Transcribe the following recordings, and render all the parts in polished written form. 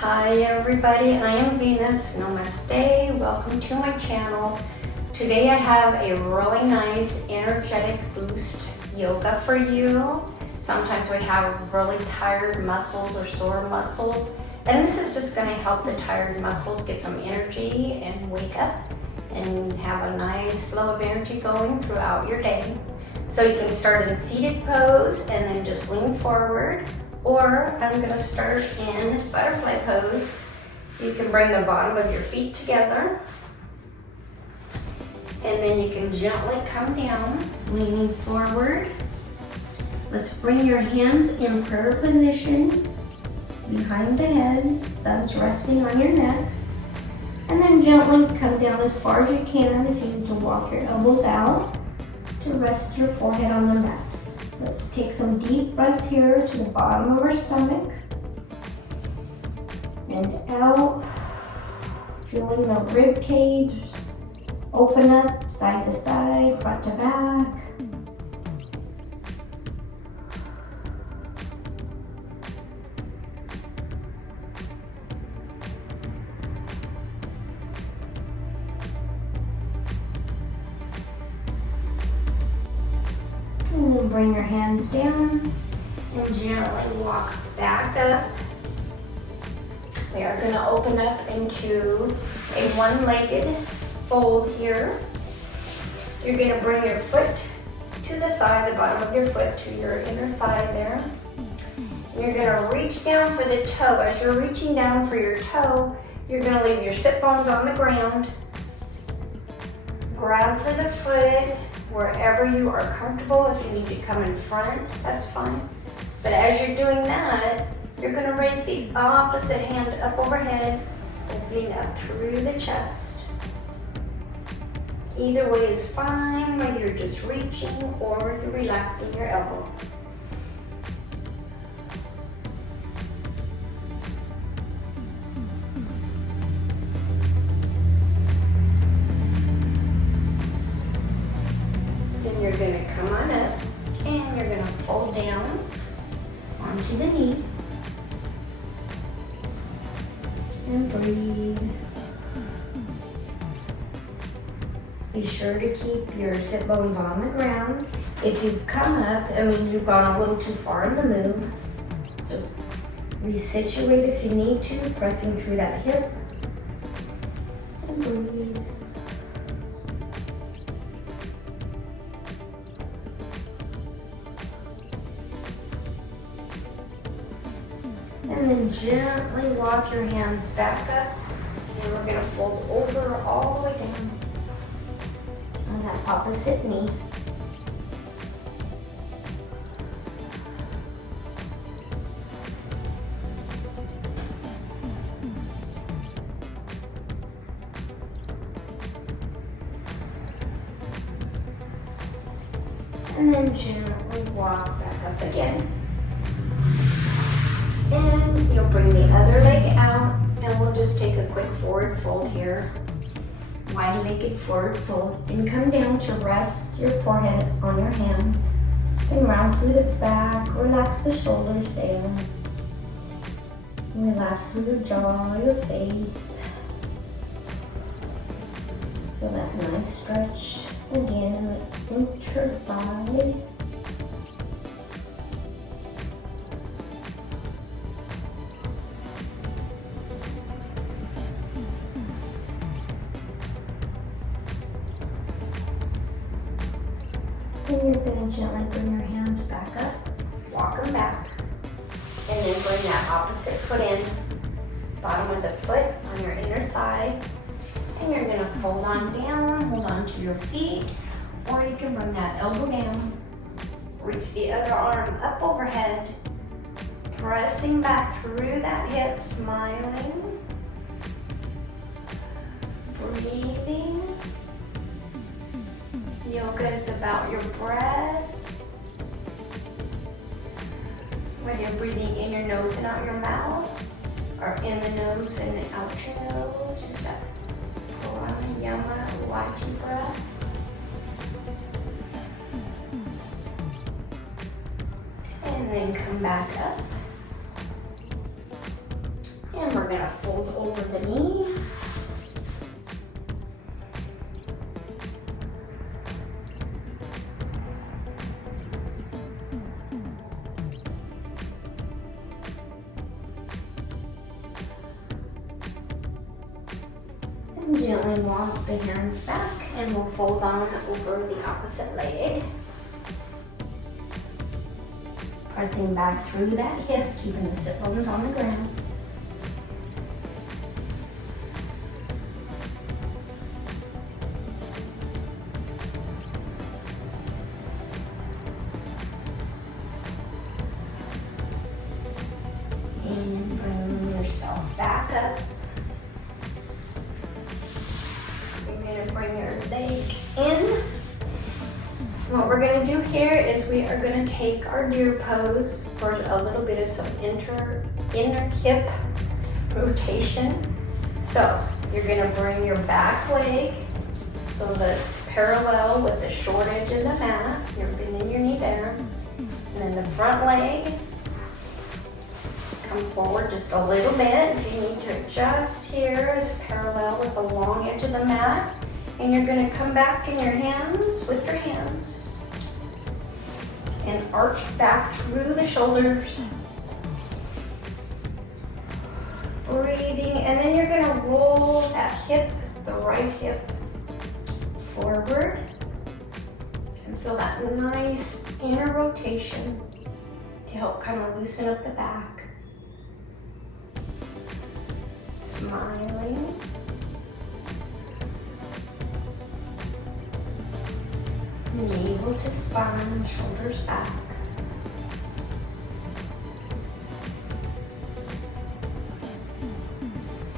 Hi everybody, I am Venus. Namaste. Welcome to my channel. Today I have a really nice energetic boost yoga for you. Sometimes we have really tired muscles or sore muscles, and this is just going to help the tired muscles get some energy and wake up and have a nice flow of energy going throughout your day. So you can start in seated pose and then just lean forward. Or I'm going to start in butterfly pose. You can bring the bottom of your feet together. And then you can gently come down, leaning forward. Let's bring your hands in prayer position behind the head, thumbs resting on your neck. And then gently come down as far as you can. If you need to walk your elbows out to rest your forehead on the mat. Let's take some deep breaths here to the bottom of our stomach and out, feeling the rib cage open up side to side, front to back. And then bring your hands down and gently walk back up. We are going to open up into a one-legged fold here. You're going to bring your foot to the thigh, the bottom of your foot to your inner thigh there. You're going to reach down for the toe. As you're reaching down for your toe, you're going to leave your sit bones on the ground. Grab for the foot. Wherever you are comfortable. If you need to come in front, that's fine. But as you're doing that, you're going to raise the opposite hand up overhead, opening up through the chest. Either way is fine, whether you're just reaching or you're relaxing your elbow. You're going to come on up and you're going to fold down onto the knee and breathe. Be sure to keep your sit bones on the ground. If you've come up, you've gone a little too far in the move. So resituate if you need to, pressing through that hip and breathe. And then gently walk your hands back up, and we're going to fold over all the way down on that opposite knee. And then gently walk back up again. And you'll bring the other leg out, and we'll just take a quick forward fold here. Wide-legged forward fold, and come down to rest your forehead on your hands. And round through the back, relax the shoulders down. Relax through your jaw, your face. Feel that nice stretch again in the inner thigh. And you're going to gently bring your hands back up, walk them back, and then bring that opposite foot in, bottom of the foot on your inner thigh, and you're going to fold on down, hold on to your feet, or you can bring that elbow down, reach the other arm up overhead, pressing back through that hip, smiling, breathing. Yoga is about your breath. Whether you're breathing in your nose and out your mouth, or in the nose and out your nose, just that pranayama, Ujjayi breath. And then come back up. And we're gonna fold over the knee. And gently walk the hands back, and we'll fold on over the opposite leg. Pressing back through that hip, keeping the sit bones on the ground. And bring yourself back up. You're gonna bring your leg in. What we're gonna do here is we are gonna take our deer pose for a little bit of some inner hip rotation. So you're gonna bring your back leg so that it's parallel with the short edge of the mat. You're bending your knee there. And then the front leg, come forward just a little bit. If you need to adjust here, it's parallel with the long edge of the mat. And you're gonna come back in your hands with your hands and arch back through the shoulders. Breathing, and then you're gonna roll that hip, the right hip, forward. And feel that nice inner rotation to help kind of loosen up the back. Smiling. Navel to spine, shoulders back.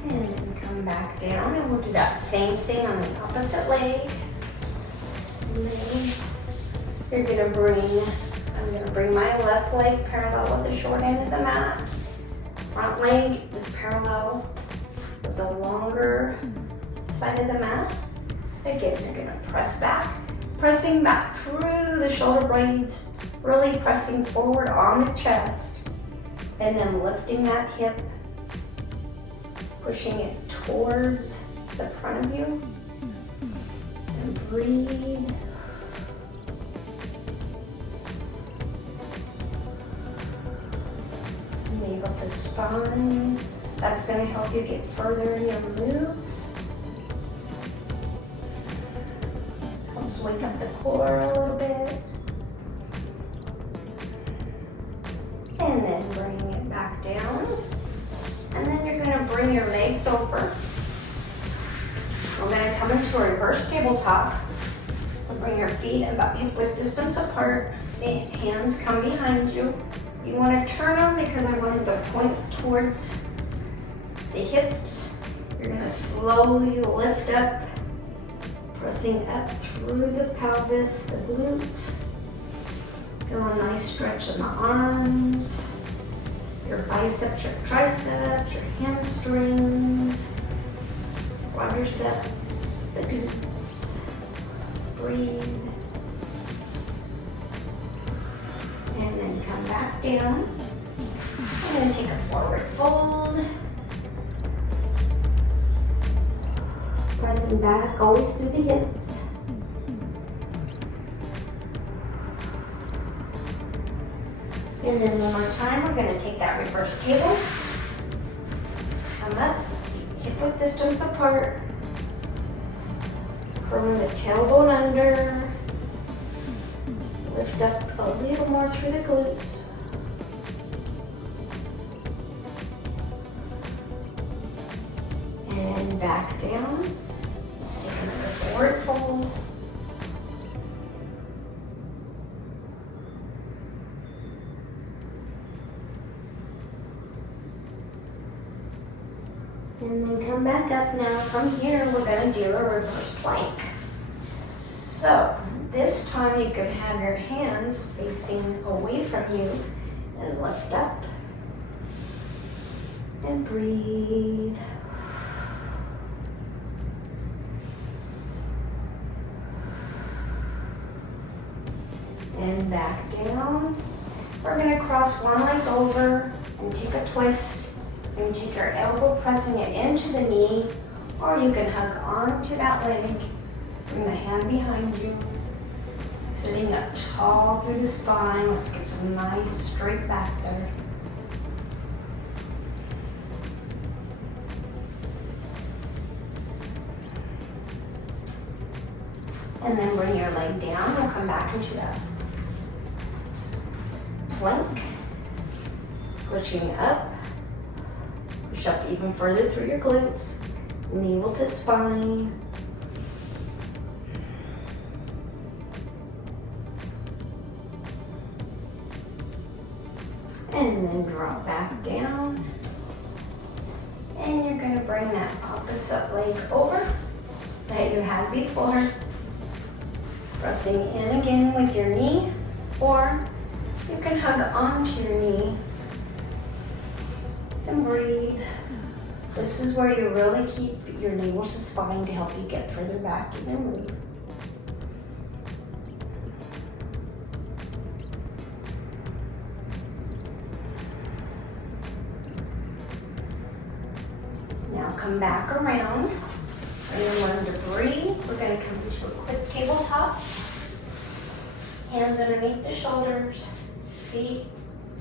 And then come back down, and we'll do that same thing on the opposite leg. Nice. I'm gonna bring my left leg parallel with the short end of the mat. Front leg is parallel with the longer side of the mat. Again, you're gonna press back. Pressing back through the shoulder blades, really pressing forward on the chest, and then lifting that hip, pushing it towards the front of you, and breathe. Navel to spine. That's going to help you get further in your moves. Wake up the core a little bit. And then bring it back down. And then you're going to bring your legs over. We're going to come into a reverse tabletop. So bring your feet about hip width distance apart. The hands come behind you. You want to turn them because I want them to point towards the hips. You're going to slowly lift up, pressing up through the pelvis, the glutes. Feel a nice stretch in the arms, your biceps, your triceps, your hamstrings, quadriceps, the glutes. Breathe. And then come back down. And then take a forward fold. Pressing back, always through the hips. And then one more time, we're going to take that reverse table. Come up, hip width distance apart. Curling the tailbone under. Lift up a little more through the glutes. And back down. Let's take another forward fold. And then come back up. Now from here, we're going to do a reverse plank. So this time you could have your hands facing away from you and lift up and breathe. And back down. We're going to cross one leg over and take a twist And take your elbow, pressing it into the knee, or you can hug onto that leg. Bring the hand behind you. Sitting up tall through the spine. Let's get some nice straight back there. And then bring your leg down. We'll come back into that plank. Pushing up. Push up even further through your glutes. Navel to spine. And then drop back down. And you're going to bring that opposite leg over that you had before. Pressing in again with your knee, or you can hug onto your knee and breathe. This is where you really keep your navel to spine to help you get further back in and move. Now come back around. We're going to learn to breathe. We're going to come into a quick tabletop. Hands underneath the shoulders, feet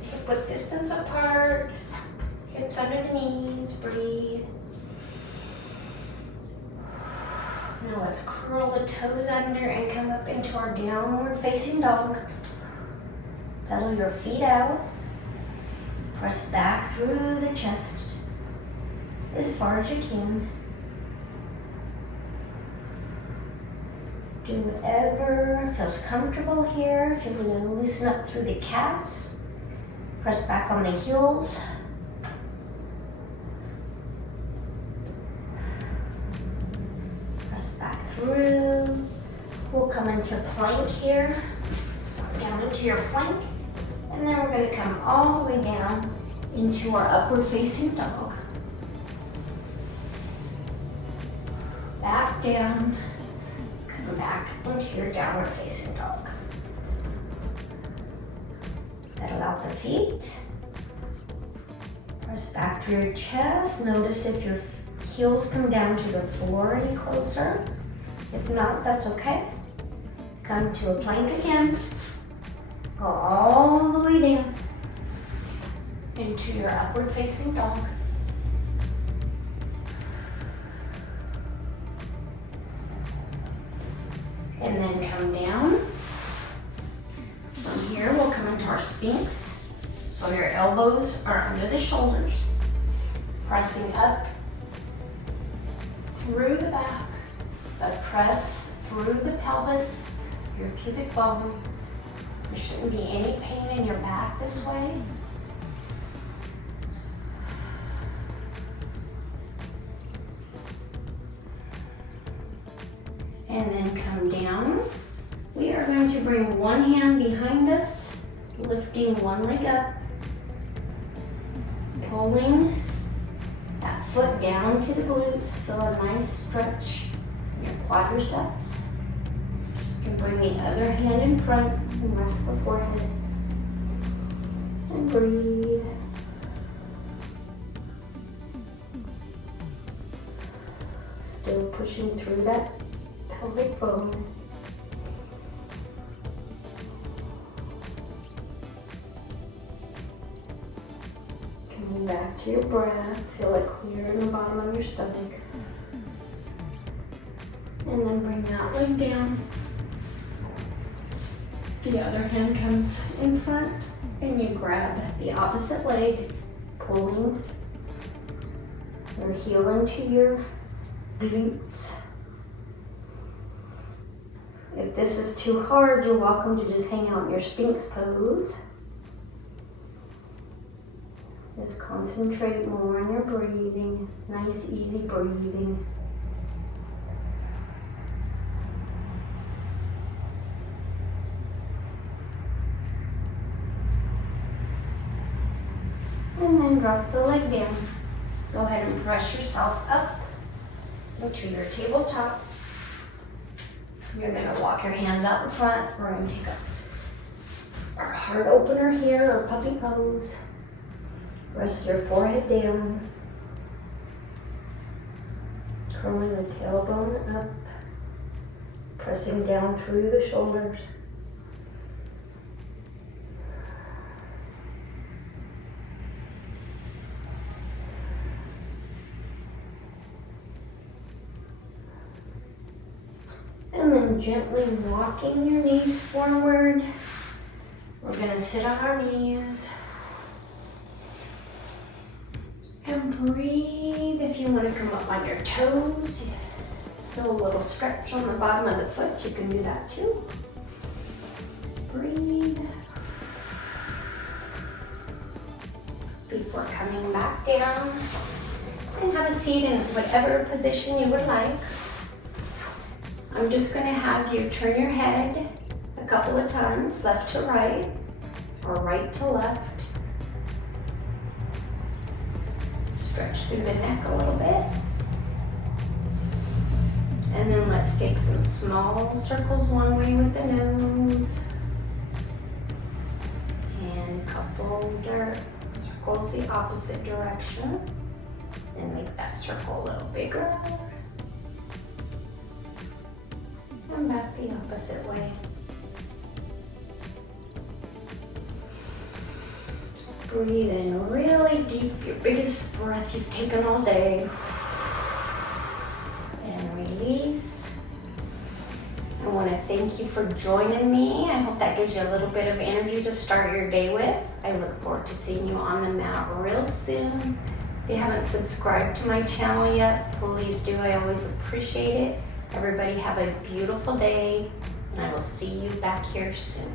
hip width distance apart, hips under the knees, breathe. Now let's curl the toes under and come up into our downward facing dog. Pedal your feet out. Press back through the chest as far as you can. Do whatever feels comfortable here. If you want to loosen up through the calves, press back on the heels. Press back through. We'll come into plank here, down into your plank, and then we're going to come all the way down into our upward facing dog. Back down. Back into your downward facing dog. Pedal out the feet. Press back through your chest. Notice if your heels come down to the floor any closer. If not, that's okay. Come to a plank again. Go all the way down into your upward facing dog. And then come down. From here, we'll come into our Sphinx. So your elbows are under the shoulders, pressing up through the back, but press through the pelvis, your pubic bone. There shouldn't be any pain in your back this way. And then come down. We are going to bring one hand behind us, lifting one leg up, pulling that foot down to the glutes. Feel a nice stretch in your quadriceps. You can bring the other hand in front and rest the forehead. And breathe. Still pushing through that pelvic bone. Coming back to your breath, feel it clear in the bottom of your stomach. And then bring that leg down. The other hand comes in front and you grab the opposite leg, pulling your heel into your glutes. If this is too hard, you're welcome to just hang out in your Sphinx pose. Just concentrate more on your breathing. Nice, easy breathing. And then drop the leg down. Go ahead and press yourself up into your tabletop. You're going to walk your hands out in front. We're going to take our heart opener here, or puppy pose. Rest your forehead down. Curling the tailbone up. Pressing down through the shoulders. And then gently walking your knees forward. We're going to sit on our knees. And breathe. If you want to come up on your toes, feel a little stretch on the bottom of the foot, you can do that too. Breathe. Before coming back down. And have a seat in whatever position you would like. I'm just going to have you turn your head a couple of times, left to right, or right to left. Stretch through the neck a little bit. And then let's take some small circles one way with the nose. And a couple circles the opposite direction. And make that circle a little bigger. And back the opposite way. Breathe in really deep, your biggest breath you've taken all day. And release. I want to thank you for joining me. I hope that gives you a little bit of energy to start your day with. I look forward to seeing you on the mat real soon. If you haven't subscribed to my channel yet, please do. I always appreciate it. Everybody have a beautiful day, and I will see you back here soon.